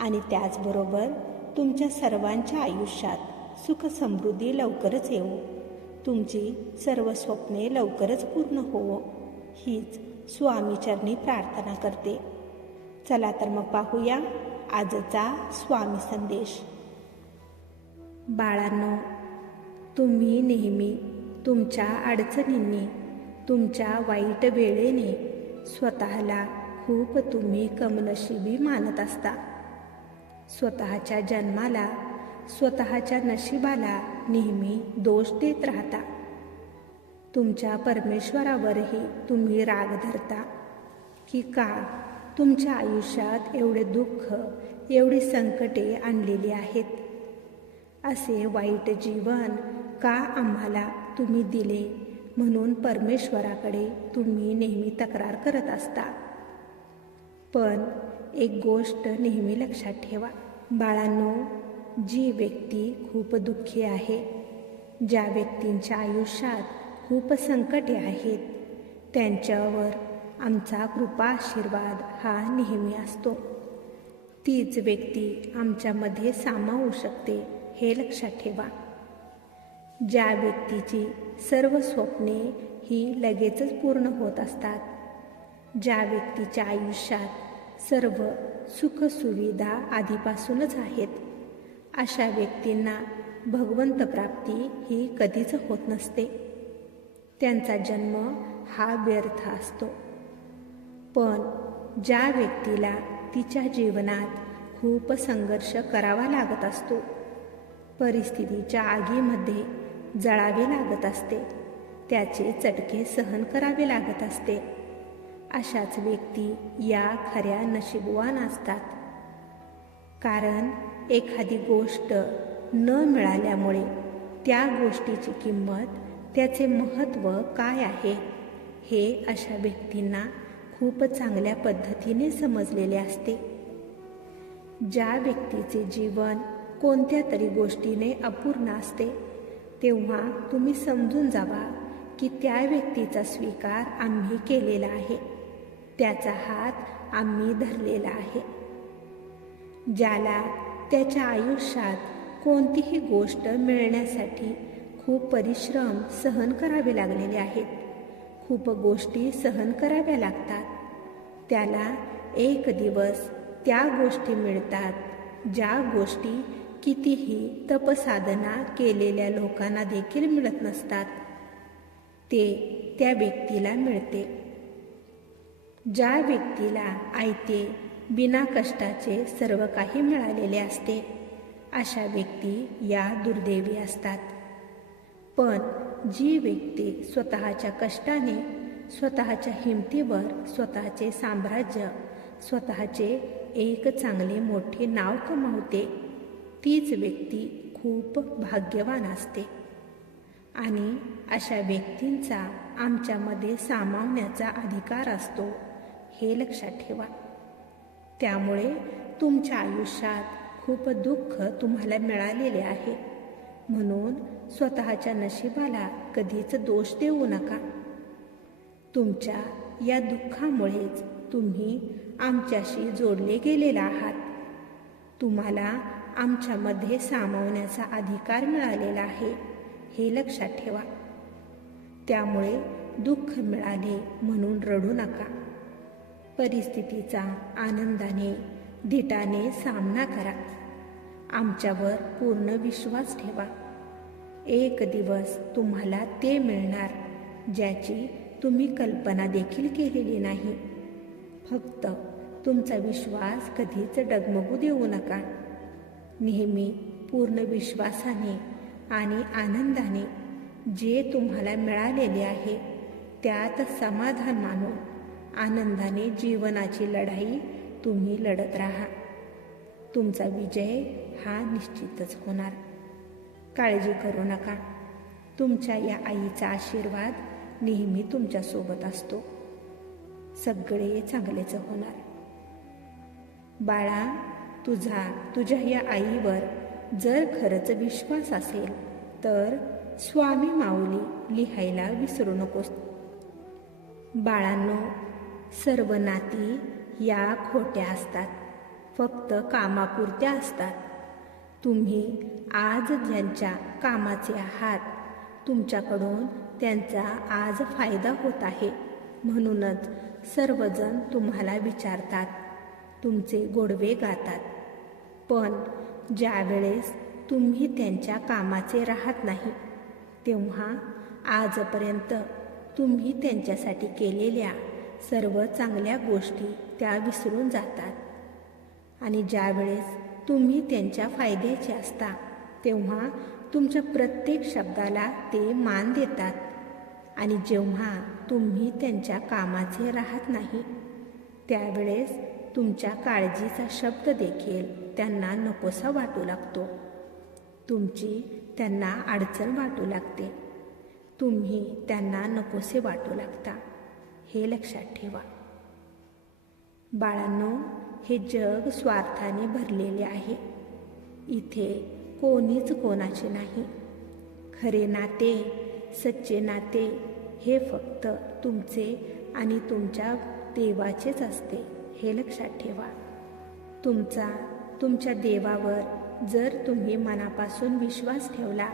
आणि त्याचबरोबर तुमच्या सर्वांच्या आयुष्यात सुख समृद्धी लवकरच येवो. तुमची सर्व स्वप्ने लवकरच पूर्ण होवो हीच स्वामीचरणी प्रार्थना करते. चला तर मग पाहूया आजचा स्वामी संदेश. बाळांनो तुम्ही नेहमी तुमच्या अडचणींनी तुमच्या वाईट वेळेने स्वतःला खूप तुम्ही कमनशिबी मानत असता. स्वतःच्या जन्माला स्वतःच्या नशिबाला नेहमी दोष देत राहता. तुमच्या परमेश्वरावरही तुम्ही राग धरता की का तुमच्या आयुष्यात एवढे दुःख एवढी संकटे आणलेली आहेत? असे वाईट जीवन का आम्हाला तुम्ही दिले म्हणून परमेश्वराकडे तुम्ही नेहमी तक्रार करत असता? पण एक गोष्ट नेहमी लक्षात ठेवा. बाळांनो जी व्यक्ती खूप दुःखी आहे ज्या व्यक्तींच्या आयुष्यात खूप संकटे आहेत त्यांच्यावर आमचा कृपा आशीर्वाद हा नेहमी असतो. तीच व्यक्ती आमच्यामध्ये सामावू शकते हे लक्षात ठेवा. ज्या व्यक्तीची सर्व स्वप्ने ही लगेचच पूर्ण होत असतात ज्या व्यक्तीच्या आयुष्यात सर्व सुखसुविधा आधीपासूनच आहेत. अशा व्यक्तींना भगवंत प्राप्ती ही कधीच होत नसते. त्यांचा जन्म हा व्यर्थ असतो. पण ज्या व्यक्तीला तिच्या जीवनात खूप संघर्ष करावा लागत असतो परिस्थितीच्या आगीमध्ये जळावे लागत असते त्याचे चटके सहन करावे लागत असते. अशाच व्यक्ती या खऱ्या नशीबवान असतात. कारण एखादी गोष्ट न मिळाल्यामुळे त्या गोष्टीची किंमत त्याचे महत्त्व काय आहे हे अशा व्यक्तींना खूप चांगल्या पद्धतीने समजलेले असते. ज्या व्यक्तीचे जीवन कोणत्या तरी गोष्टीने अपूर्ण असते तेव्हा तुम्ही समजून जावा की त्या व्यक्तीचा स्वीकार आम्ही केलेला आहे. त्याचा हात आम्ही धरलेला आहे. ज्याला त्याच्या आयुष्यात कोणतीही गोष्ट मिळण्यासाठी खूप परिश्रम सहन करावे लागलेले आहेत. खूप गोष्टी सहन कराव्या लागतात. त्याला एक दिवस त्या गोष्टी मिळतात ज्या गोष्टी कितीही तपसाधना केलेल्या लोकांना देखील मिळत नसतात. ते त्या व्यक्तीला मिळते. ज्या व्यक्तीला आयते बिना कष्टाचे सर्व काही मिळालेले असते अशा व्यक्ती या दुर्दैवी असतात. पण जी व्यक्ती स्वतःच्या कष्टाने स्वतःच्या हिमतीवर स्वतःचे साम्राज्य स्वतःचे एक चांगले मोठे नाव कमावते तीच व्यक्ती खूप भाग्यवान असते. आणि अशा व्यक्तींचा आमच्यामध्ये सामावण्याचा अधिकार असतो. हे लक्षात ठेवा. त्यामुळे तुमच्या आयुष्यात खूप दुःख तुम्हाला मिळालेले आहे. म्हणून स्वतःच्या नशिबाला कधीच दोष देऊ नका. तुमच्या या दुःखामुळेच तुम्ही आमच्याशी जोडले गेलेला आहात. तुम्हाला आमच्यामध्ये सामावण्याचा अधिकार मिळालेला आहे हे लक्षात ठेवा. त्यामुळे दुःख मिळाले म्हणून रडू नका. परिस्थितीचा आनंदाने धिटाने सामना करा. आमच्यावर पूर्ण विश्वास ठेवा. एक दिवस तुम्हाला ते मिळणार ज्याची तुम्ही कल्पना देखील केलेली नाही. फक्त तुमचा विश्वास कधीच डगमगू देऊ नका. नेहमी पूर्ण विश्वासाने आणि आनंदाने जे तुम्हाला मिळालेले आहे त्यात समाधान मानून आनंदाने जीवनाची लढाई तुम्ही लढत राहा. तुमचा विजय हा निश्चितच होणार. काळजी करू नका. तुमच्या या आईचा आशीर्वाद नेहमी तुमच्यासोबत असतो. सगळे चांगलेच होणार. बाळा तुझा तुझ्या या आईवर जर खरंच विश्वास असेल तर स्वामी माऊली लिहायला विसरू नकोस. बाळांनो सर्व नाती या खोट्या असतात. फक्त कामापुरत्या असतात. तुम्ही आज ज्यांच्या कामाचे आहात तुमच्याकडून त्यांचा आज फायदा होत आहे. म्हणूनच सर्वजण तुम्हाला विचारतात तुमचे गोडवे गातात. पण ज्यावेळेस तुम्ही त्यांच्या कामाचे राहत नाही तेव्हा आजपर्यंत तुम्ही त्यांच्यासाठी केलेल्या सर्व चांगल्या गोष्टी त्या विसरून जातात. आणि ज्या वेळेस तुम्ही त्यांच्या फायद्याचे असता तेव्हा तुमच्या प्रत्येक शब्दाला ते मान देतात. आणि जेव्हा तुम्ही त्यांच्या कामाचे राहत नाही त्यावेळेस तुमच्या काळजीचा शब्द देखील त्यांना नकोसा वाटू लागतो. तुमची त्यांना अडचण वाटू लागते. तुम्ही त्यांना नकोसे वाटू लागता. हे लक्षात ठेवा. बाळांनो हे जग स्वार्थाने भरलेले आहे. इथे कोणीच कोणाचे नाही. खरे नाते सच्चे नाते हे फक्त तुमचे आणि तुमच्या देवाचेच असते हे लक्षात ठेवा. तुमचा तुमच्या देवावर जर तुम्ही मनापासून विश्वास ठेवला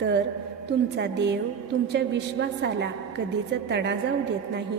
तर तुमचा देव तुमच्या विश्वासाला कधीच तडा जाऊ देत नाही.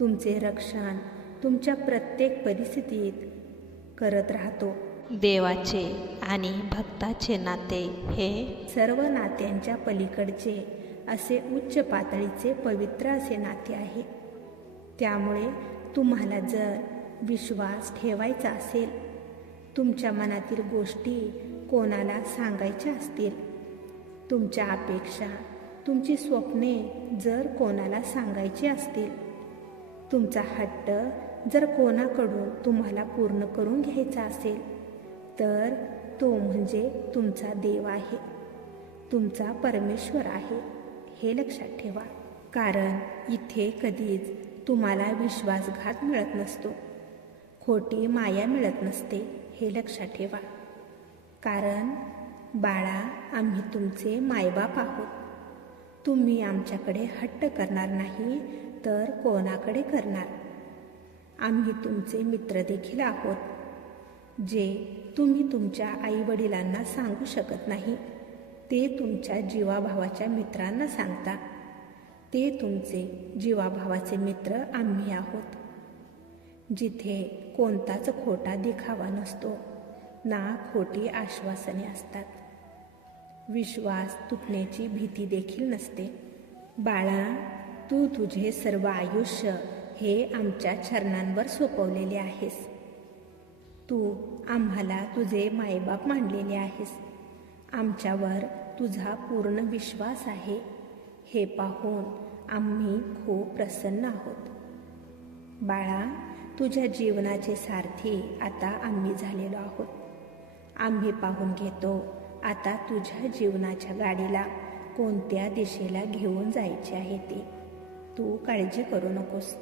तुमचे रक्षण तुमच्या प्रत्येक परिस्थितीत करत राहतो. देवाचे आणि भक्ताचे नाते हे सर्व नात्यांच्या पलीकडचे असे उच्च पातळीचे पवित्र असे नाते आहे. त्यामुळे तुम्हाला जर विश्वास ठेवायचा असेल तुमच्या मनातील गोष्टी कोणाला सांगायच्या असतील? तुमच्या अपेक्षा तुमची स्वप्ने जर कोणाला सांगायची असतील तुमचा हट्ट जर कोणाकडून तुम्हाला पूर्ण करून घ्यायचा असेल तर तो म्हणजे तुमचा देव आहे तुमचा परमेश्वर आहे हे लक्षात ठेवा. कारण इथे कधीच तुम्हाला विश्वासघात मिळत नसतो. खोटी माया मिळत नसते हे लक्षात ठेवा. कारण बाळा आम्ही तुमचे मायबाप आहोत. तुम्ही आमच्याकडे हट्ट करणार नाही तर कोणाकडे करणार? आम्ही तुमचे मित्र देखील आहोत जे तुम्ही तुमच्या आईवडिलांना सांगू शकत नाही. ते तुमच्या जीवाभावाच्या मित्रांना सांगता. ते तुमचे जीवाभावाचे मित्र आम्ही आहोत. जिथे कोणताच खोटा दिखावा नसतो ना खोटी आश्वासने असतात. विश्वास तुटण्याची भीती देखील नसते. बाळा तू तुझे सर्व आयुष्य हे आमच्या चरणांवर सोपवलेले आहेस. तू आम्हाला तुझे मायबाप मांडलेले आहेस. आमच्यावर तुझा पूर्ण विश्वास आहे. हे पाहून आम्ही खूप प्रसन्न आहोत. बाळा तुझ्या जीवनाचे सारथी आता आम्ही झालेलो आहोत. आम्ही पाहून घेतो आता तुझ्या जीवनाच्या गाडीला कोणत्या दिशेला घेऊन जायचे आहे ते? तू काळजी करू नकोस.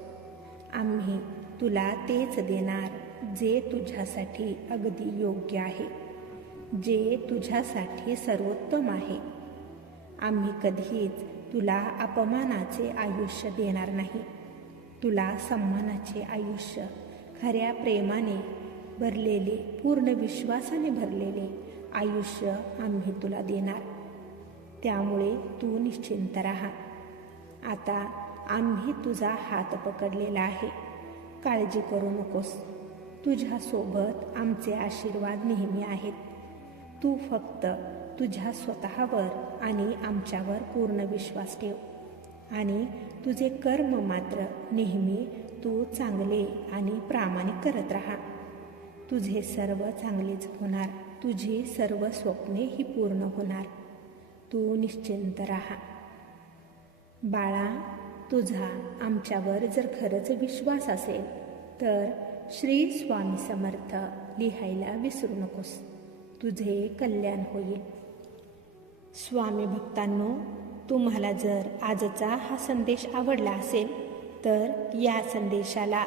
आम्ही तुला तेच देणार जे तुझ्यासाठी अगदी योग्य आहे जे तुझ्यासाठी सर्वोत्तम आहे. आम्ही कधीच तुला अपमानाचे आयुष्य देणार नाही. तुला सन्मानाचे आयुष्य खऱ्या प्रेमाने भरलेले पूर्ण विश्वासाने भरलेले आयुष्य आम्ही तुला देणार. त्यामुळे तू निश्चिंत राहा. आता आम्ही तुझा हात पकडलेला आहे. काळजी करू नकोस. तुझ्यासोबत आमचे आशीर्वाद नेहमी आहेत. तू फक्त तुझ्या स्वतःवर आणि आमच्यावर पूर्ण विश्वास ठेव. आणि तुझे कर्म मात्र नेहमी तू चांगले आणि प्रामाणिक करत राहा. तुझे सर्व चांगलेच होणार. तुझी सर्व स्वप्ने ही पूर्ण होणार. तू निश्चिंत राहा. बाळा तुझा आमच्यावर जर खरंच विश्वास असेल तर श्री स्वामी समर्थ लिहायला विसरू नकोस. तुझे कल्याण होईल. स्वामी भक्तांनो तुम्हाला जर आजचा हा संदेश आवडला असेल तर या संदेशाला